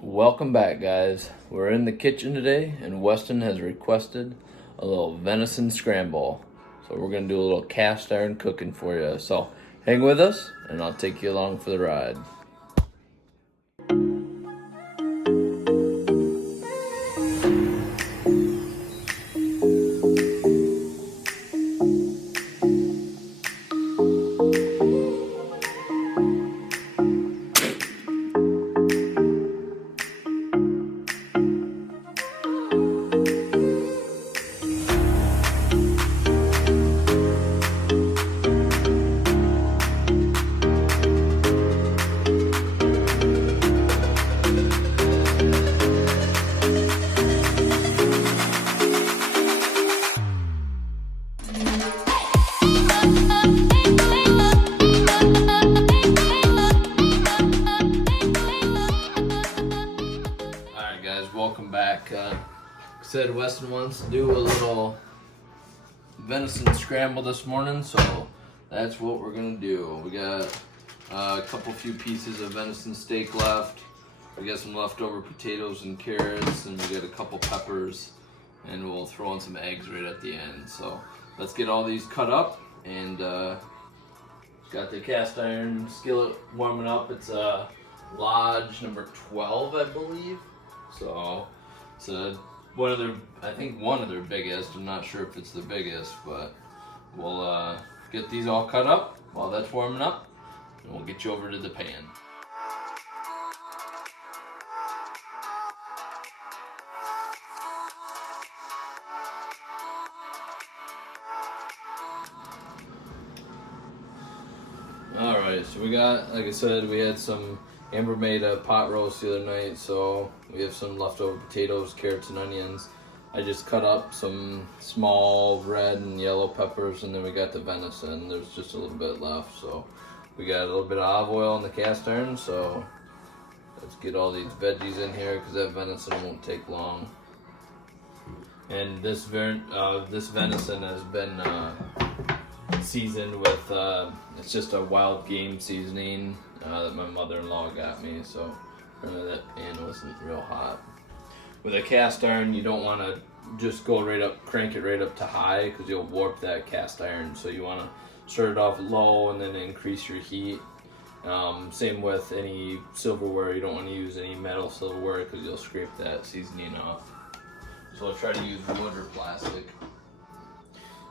Welcome back, guys. We're in the kitchen today, and Weston has requested a little venison scramble. So we're going to do a little cast iron cooking for you. So hang with us, and I'll take you along for the ride. Welcome back. Said Weston wants to do a little venison scramble this morning, so that's what we're gonna do. We got a few pieces of venison steak left. We got some leftover potatoes and carrots, and we got a couple peppers, and we'll throw in some eggs right at the end. So let's get all these cut up, and got the cast iron skillet warming up. It's Lodge number 12, I believe. So it's one of their biggest. I'm not sure if it's the biggest, but we'll get these all cut up while that's warming up, and we'll get you over to the pan. Alright, so we got, like I said, we had some Amber made a pot roast the other night, so we have some leftover potatoes, carrots, and onions. I just cut up some small red and yellow peppers, and then we got the venison. There's just a little bit left, so we got a little bit of olive oil in the cast iron, so let's get all these veggies in here because that venison won't take long. And this venison has been seasoned with, it's just a wild game seasoning that my mother-in-law got me, so that pan wasn't real hot. With a cast iron, you don't want to just go crank it right up to high, because you'll warp that cast iron. So you want to start it off low and then increase your heat. Same with any silverware. You don't want to use any metal silverware because you'll scrape that seasoning off. So I'll try to use wood or plastic.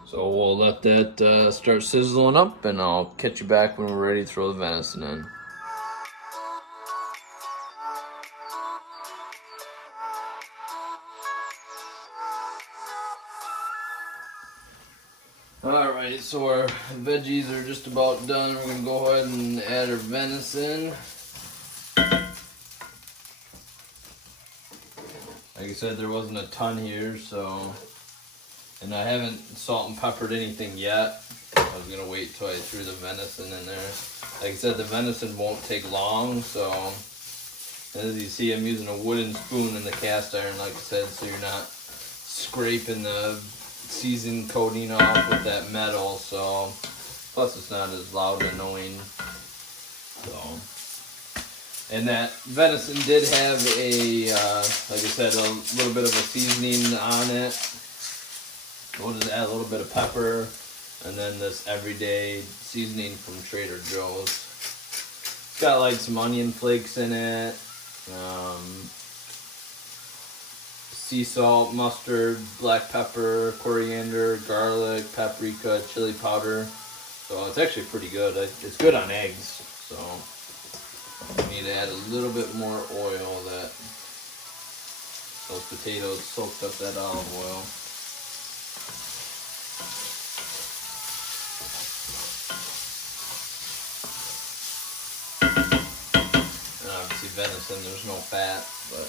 So we'll let that start sizzling up, and I'll catch you back when we're ready to throw the venison in. Alright, so our veggies are just about done. We're going to go ahead and add our venison. Like I said, there wasn't a ton here, so... And I haven't salt and peppered anything yet. I was going to wait till I threw the venison in there. Like I said, the venison won't take long, so... As you see, I'm using a wooden spoon in the cast iron, like I said, so you're not scraping the seasoned coating off with that metal, so plus it's not as loud and annoying. So, and that venison did have a like I said, a little bit of a seasoning on it. We'll just add a little bit of pepper, and then this everyday seasoning from Trader Joe's. It's got like some onion flakes in it, sea salt, mustard, black pepper, coriander, garlic, paprika, chili powder. So it's actually pretty good. It's good on eggs. So we need to add a little bit more oil. That those potatoes soaked up that olive oil. And obviously venison, there's no fat, but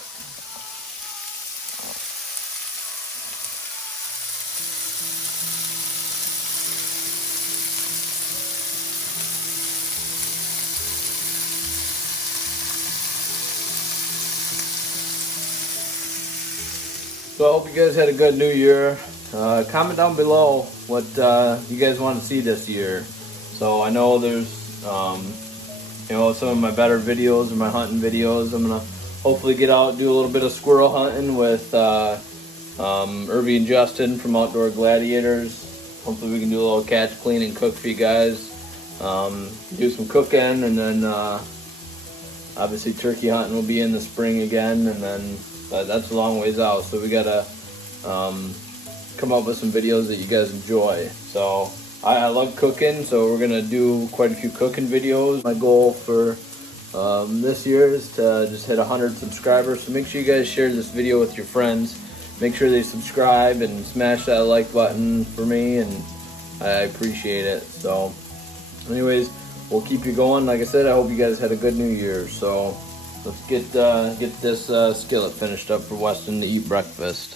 so I hope you guys had a good new year. Comment down below what you guys want to see this year. So I know there's some of my better videos or my hunting videos. I'm gonna hopefully get out, do a little bit of squirrel hunting with Irby and Justin from Outdoor Gladiators. Hopefully we can do a little catch, clean, and cook for you guys. Do some cooking, and then obviously turkey hunting will be in the spring again, and then that's a long ways out. So we gotta come up with some videos that you guys enjoy. So I love cooking, so we're gonna do quite a few cooking videos. My goal for this year is to just hit 100 subscribers. So make sure you guys share this video with your friends. Make sure they subscribe and smash that like button for me, and I appreciate it. So anyways, we'll keep you going. Like I said, I hope you guys had a good New Year. So let's get this skillet finished up for Weston to eat breakfast.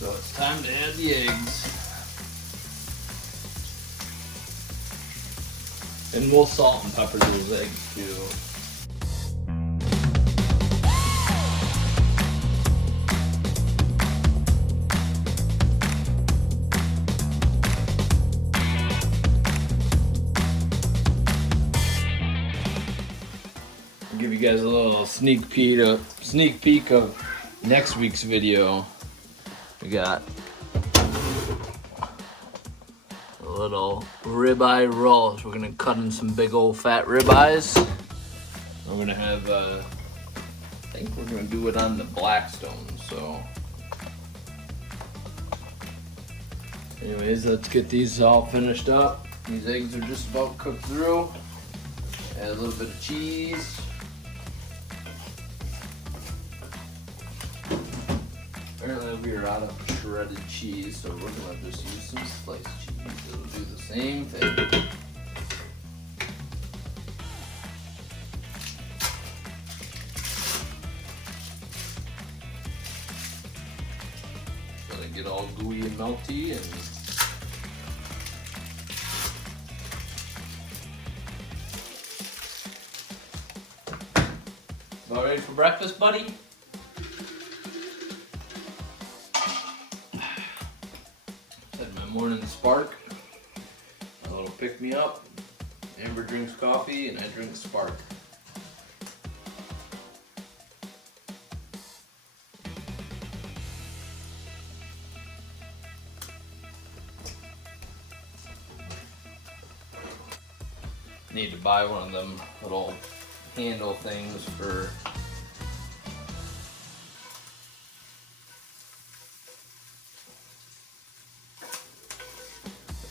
So it's time to add the eggs. And we'll salt and pepper those eggs too. I'll give you guys a little sneak peek of next week's video. We got a little ribeye rolls. We're gonna cut in some big old fat ribeyes. We're gonna have, I think we're gonna do it on the Blackstone. So, anyways, let's get these all finished up. These eggs are just about cooked through. Add a little bit of cheese. Apparently we are out of shredded cheese, so we're gonna just use some sliced cheese. It'll do the same thing. Let it get all gooey and melty, and about ready for breakfast, buddy? Morning Spark, a little pick me up. Amber drinks coffee and I drink Spark. Need to buy one of them little handle things for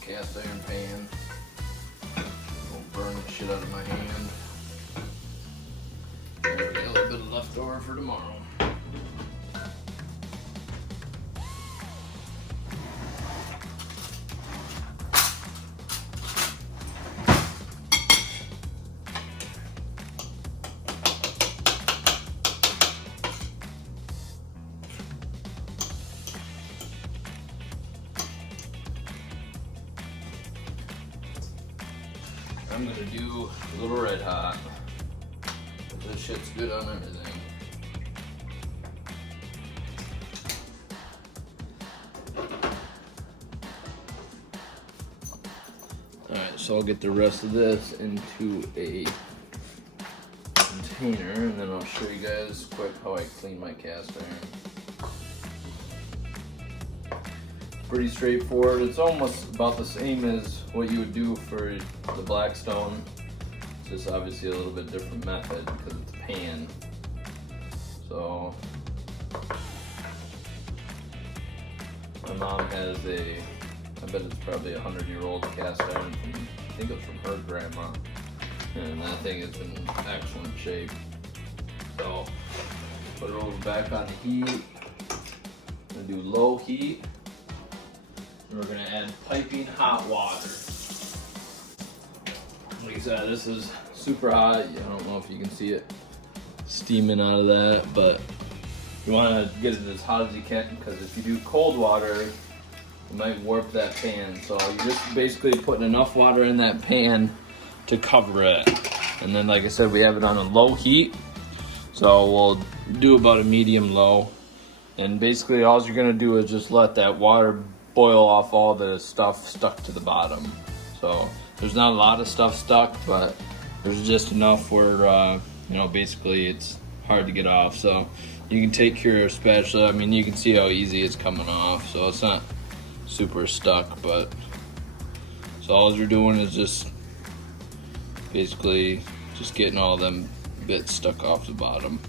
cast iron pan. Won't burn the shit out of my hand. And we got a little bit of leftover for tomorrow. I'm gonna do a little red hot. This shit's good on everything. Alright, so I'll get the rest of this into a container, and then I'll show you guys quick how I clean my cast iron. Pretty straightforward. It's almost about the same as what you would do for the Blackstone. It's just obviously a little bit different method because it's a pan. So my mom has I bet it's probably a 100-year-old cast iron from, I think it was from her grandma. And that thing is in excellent shape. So put it over back on the heat. I'm gonna do low heat. We're gonna add piping hot water. Like I said, this is super hot. I don't know if you can see it steaming out of that, but you wanna get it as hot as you can, because if you do cold water, it might warp that pan. So you're just basically putting enough water in that pan to cover it. And then, like I said, we have it on a low heat. So we'll do about a medium low. And basically all you're gonna do is just let that water boil off all the stuff stuck to the bottom. So there's not a lot of stuff stuck, but there's just enough where, you know, basically it's hard to get off. So you can take your spatula. I mean, you can see how easy it's coming off. So it's not super stuck, but so all you're doing is just basically just getting all them bits stuck off the bottom.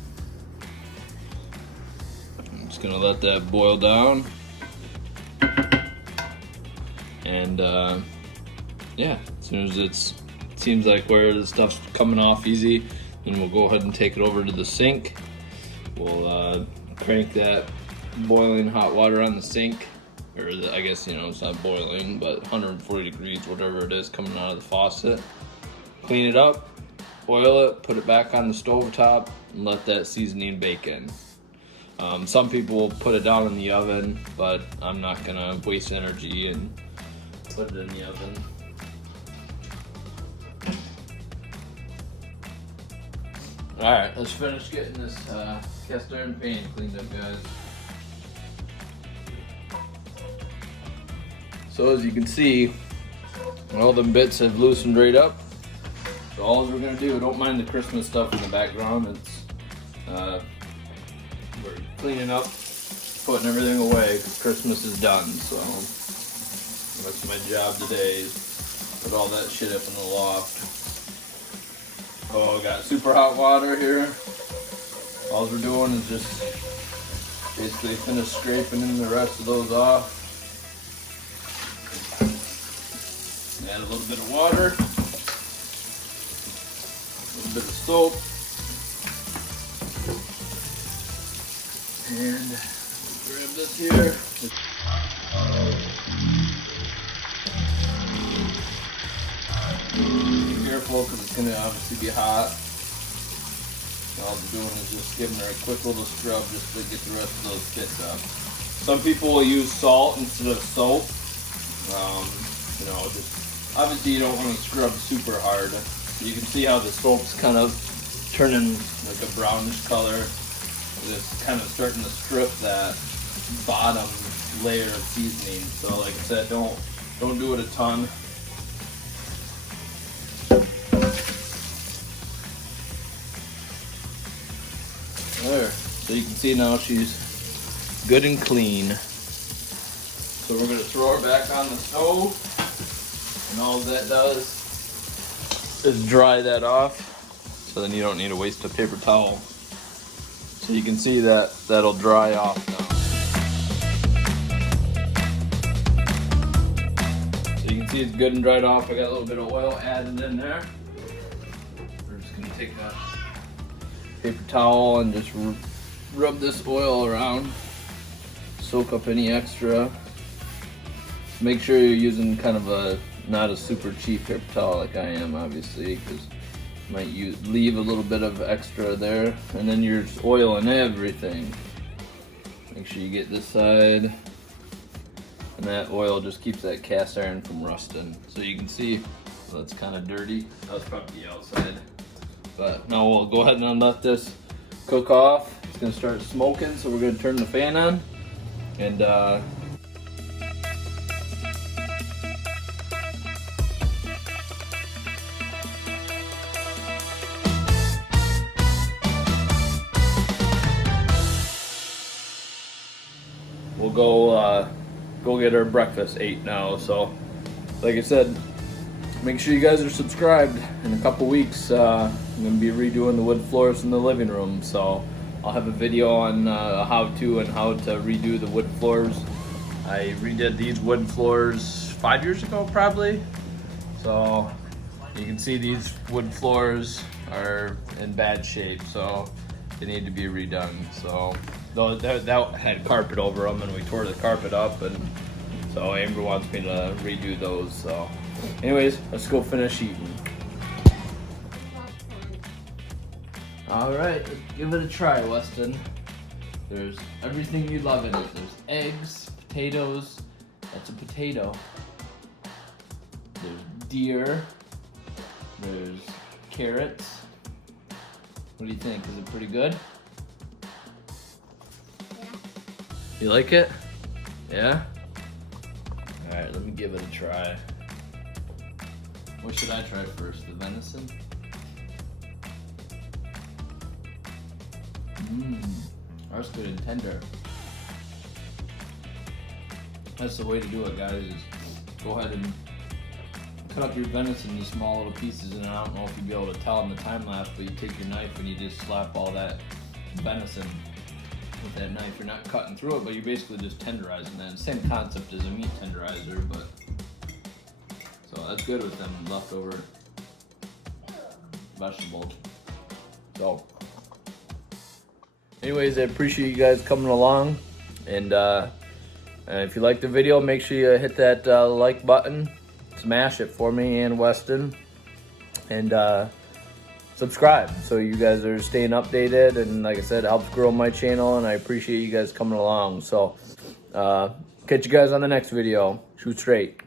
I'm just gonna let that boil down, and yeah, as soon as it seems like where the stuff's coming off easy, then we'll go ahead and take it over to the sink. We'll crank that boiling hot water on the sink, or I guess, you know, it's not boiling, but 140 degrees, whatever it is coming out of the faucet. Clean it up, oil it, put it back on the stove top, and let that seasoning bake in. Some people will put it down in the oven, but I'm not gonna waste energy and put it in the oven. All right, let's finish getting this cast iron pan cleaned up, guys. So as you can see, all the bits have loosened right up. So all we're gonna do, don't mind the Christmas stuff in the background. It's we're cleaning up, putting everything away because Christmas is done. So that's my job today, is put all that shit up in the loft. Oh, I got super hot water here. All we're doing is just basically finish scraping in the rest of those off. Add a little bit of water, a little bit of soap, and grab this here. Be careful because it's going to obviously be hot. All we're doing is just giving her a quick little scrub just to get the rest of those bits up. Some people will use salt instead of soap. You know, just obviously you don't want to scrub super hard. You can see how the soap's kind of turning like a brownish color. It's kind of starting to strip that bottom layer of seasoning. So like I said, don't do it a ton. There. So you can see now she's good and clean. So we're going to throw her back on the stove. And all that does is dry that off, so then you don't need to waste a paper towel. So you can see that that'll dry off now. So you can see it's good and dried off. I got a little bit of oil added in there. We're just going to take a paper towel and just rub this oil around, soak up any extra. Make sure you're using kind of not a super cheap paper towel like I am, obviously, because you might leave a little bit of extra there. And then you're just oiling everything. Make sure you get this side, and that oil just keeps that cast iron from rusting. So you can see, well, it's kind of dirty. That was probably the outside. But now we'll go ahead and let this cook off. It's gonna start smoking, so we're gonna turn the fan on, and we'll go get our breakfast ate now. So like I said, make sure you guys are subscribed. In a couple weeks I'm going to be redoing the wood floors in the living room, so I'll have a video on how to redo the wood floors. I redid these wood floors 5 years ago probably, so you can see these wood floors are in bad shape, so they need to be redone. So that had carpet over them, and we tore the carpet up, and so Amber wants me to redo those. So anyways, let's go finish eating. All right, let's give it a try, Weston. There's everything you love in it. There's eggs, potatoes. That's a potato. There's deer. There's carrots. What do you think? Is it pretty good? Yeah. You like it? Yeah? Alright, let me give it a try. What should I try first? The venison? That's good and tender. That's the way to do it, guys, is go ahead and cut up your venison in these small little pieces, and I don't know if you'll be able to tell in the time lapse, but you take your knife and you just slap all that venison with that knife. You're not cutting through it, but you're basically just tenderizing that. Same concept as a meat tenderizer, but so that's good with them leftover vegetables. So anyways, I appreciate you guys coming along, and if you like the video, make sure you hit that like button, smash it for me and Weston, and subscribe so you guys are staying updated. And like I said, it helps grow my channel, and I appreciate you guys coming along. So catch you guys on the next video. Shoot straight.